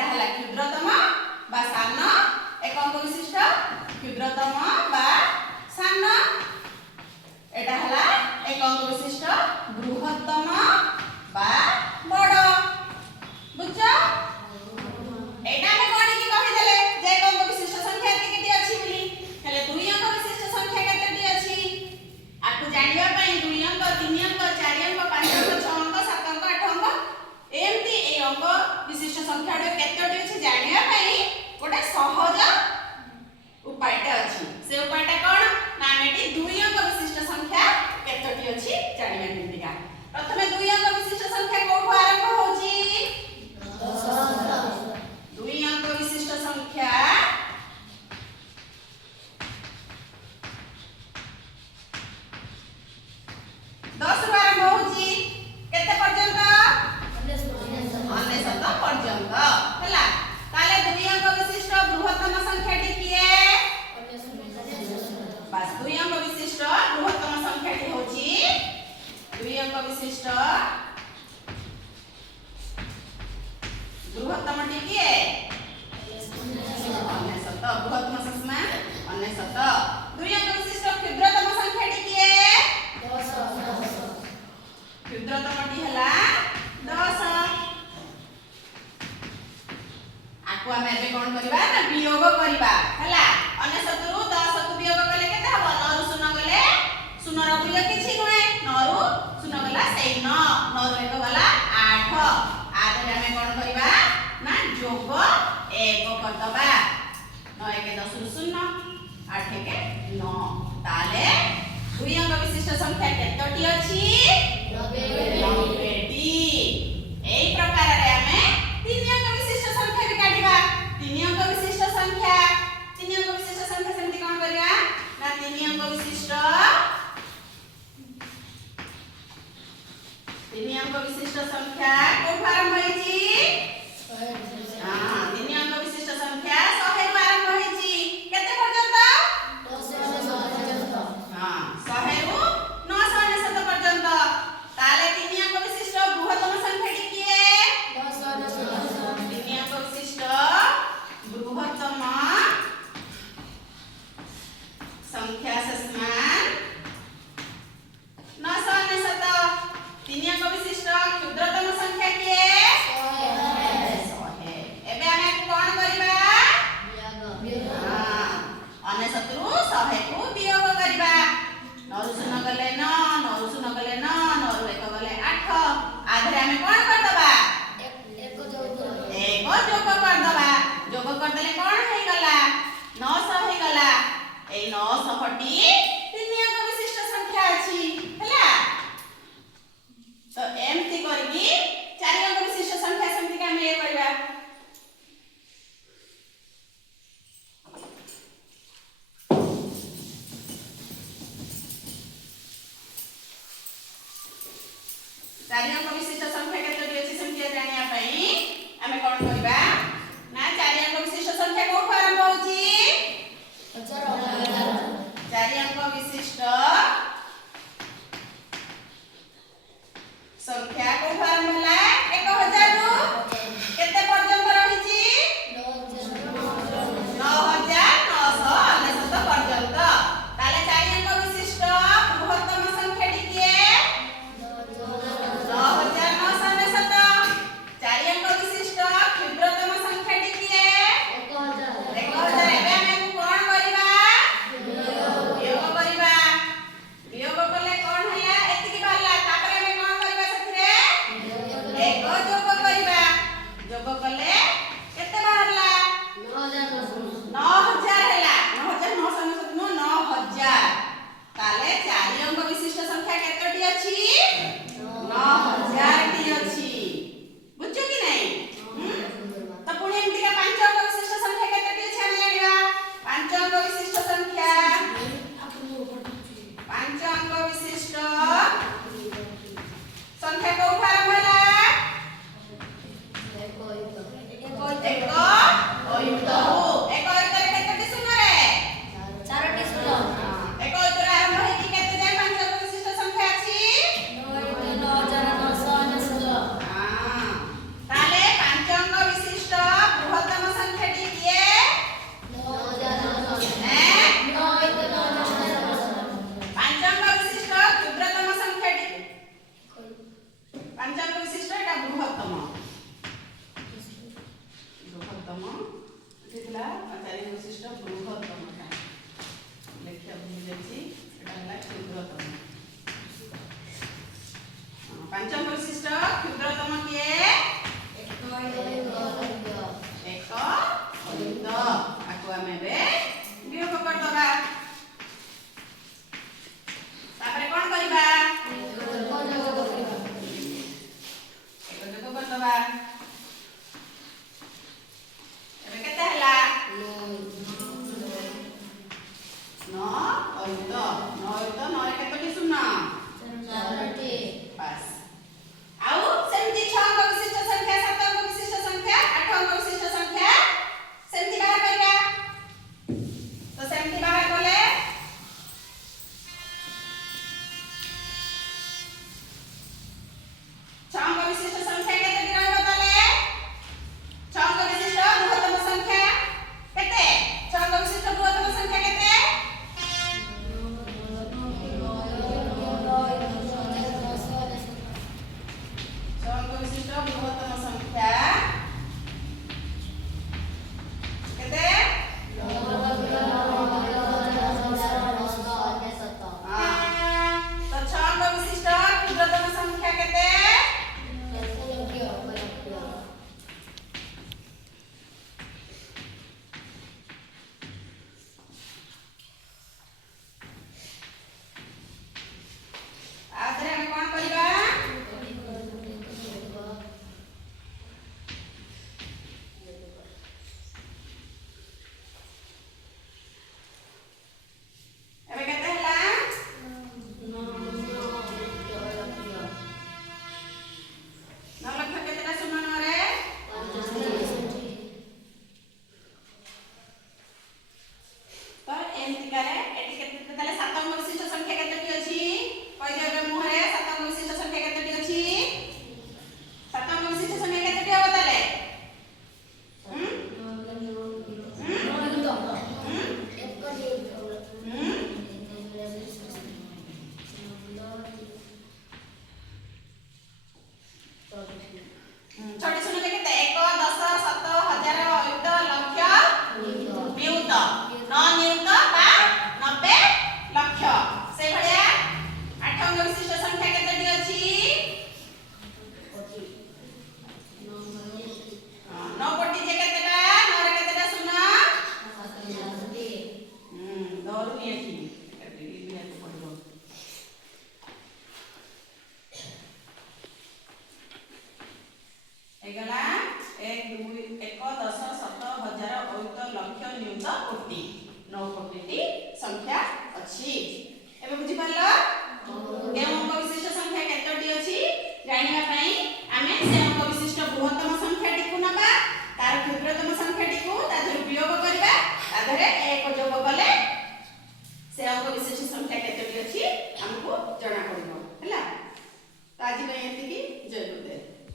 एटा हला क्षुद्रतम बा सान एक अंक विशिष्ट क्षुद्रतम बा सान एटा हला एक अंक विशिष्ट बृहत्तम बा बड़ बुझा एटा में कोन की कहि देले जे एक अंक विशिष्ट संख्या केते अछि बोली हेले दुई अंक विशिष्ट संख्या केते अछि आपको जानिबा पई दुई अंक तीन अंक चार अंक पांच अंक छह अंक सात अंक आठ अंक एमती ए अंक विशिष्ट संख्या केते अछि जानिबा पई गोटे सहज उपायटा अछि से उपायटा कोन ना मेटी दुई अंक विशिष्ट संख्या केतोटी अछि जानिबा केतिका प्रथमे दुई अंक विशिष्ट संख्या कोठो आरंभ होची 10 दुई अंक विशिष्ट संख्या 10 रु आरंभ होची केते पर्यंत 99 पर्यंत हला ताले दुई अंक विशिष्ट बृहत्तम संख्याटी किए बस दुई अंक विशिष्ट बृहत्तम संख्याटी होची दुई अंक विशिष्ट बृहत्तमटी किए 99 बृहत्तम समान 99 दुई अंक विशिष्ट क्षुद्रतम संख्याटी किए 10 क्षुद्रतमटी हला 10 आको हमें एबे कोन करबा ना वियोग करबा हला 99 रु 10 को वियोग कले केते हबो 9 रु 0 गले 0 रो वियोग किछि नय 9 रु 0 गला सेई 9 9 रु 1 गला 8 आदे हमें कोन करबा ना जोग 1 करदबा 9 1 10 रु 0 8 1 9 ताले दुई अंक विशिष्ट संख्या केतोटी अछि 90 टी एई प्रकार रे हमें तीन अंक विशिष्ट संख्या भी काटिबा तीन अंक विशिष्ट संख्या सेमति कोन करिया ना तीन अंक विशिष्ट संख्या कोठो आरंभ होईची हां तीन अंक विशिष्ट संख्या 100 रु आरंभ होईची केते पर्यंत 100 हां 100 रु 999 पर्यंत ताले तीन अंक विशिष्ट बृहत्तम संख्या दबा एबे केते हला 9 ଅୟୁତ 9 ଅୟୁତ 9 ରେ କେତୋଟି ଶୂନ 4ଟି बस आउ सेमती 6 अंक विशिष्ट संख्या 7 अंक विशिष्ट संख्या 8 अंक विशिष्ट संख्या सेमती बाहर करिया तो सेमती बाहर कले 6 अंक विशिष्ट संख्या केते रहबो ताले 6 अंक विशिष्ट बृहत्तम संख्या केते 6 अंक विशिष्ट बृहत्तम संख्या केते 6 अंक विशिष्ट बृहत्तम संख्या केते तो 6 अंक विशिष्ट क्षुद्रतम संख्या केते आधरे हम कोन करिबा एबे केते हला 9 लक्ष केतेटा शून्य 9 रे तो एमती करे एटी केते ताले 7 अंक विशिष्ट संख्या केतेटी अछि कहि देबे मुहरे 7 अंक विशिष्ट संख्या केतेटी अछि 7 अंक विशिष्ट संख्या केतेटी होबो ताले छोटी शून्य केते 1 10 7 1000 अयुत लक्ष नियुत 9 नियुत बा 90 लक्ष से भलिया 8 अंक विशिष्ट संख्या केतेटी अछि 9 कोटी जे केतेटा 9 रे केतेटा शून्य दौर नि अछि केतेटी लिया पड़िबो एगला 1 2 1 10 7 1000 अयुत लक्ष नियुत कोटी 9 कोटी